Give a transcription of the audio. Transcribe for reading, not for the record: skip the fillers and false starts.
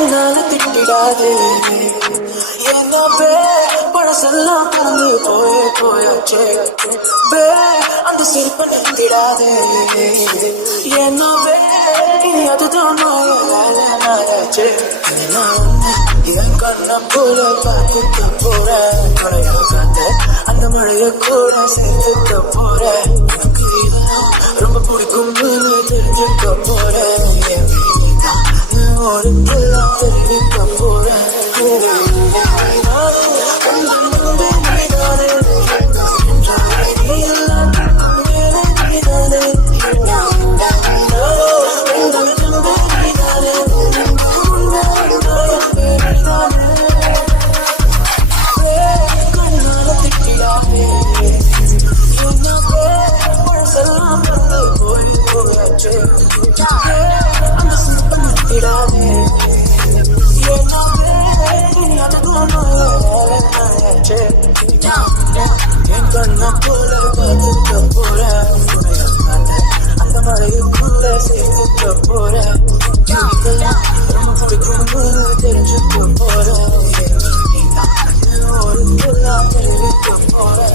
கண்ணால திட்டிடாதே என்ன பே பழசெல்லாம் கலந்து போயாச்சே பே அந்த சிரிப்பை நிறுத்திடாதே என்ன பே இனி அதுதான் மாயாச்சே நான் என் கண்ண போல பார்த்துக்க போறேன் மழையாகாத அந்த மழைய கூட சேர்த்துக்க போறேன் எனக்கு இதெல்லாம் ரொம்ப பிடிக்கும் தெரிஞ்சுக்க போறேன் ஓடுக்கெல்லாம் தெரிவிக்க போறேன் என் கண்ண போல பார்த்துக்க போறேன் அந்த மழையுக்குள்ள சேர்த்துக்க போறேன் ரொம்ப பிடிக்கும் தெரிஞ்சுக்க போறேன் ஒரு தெரிவிக்க போறேன்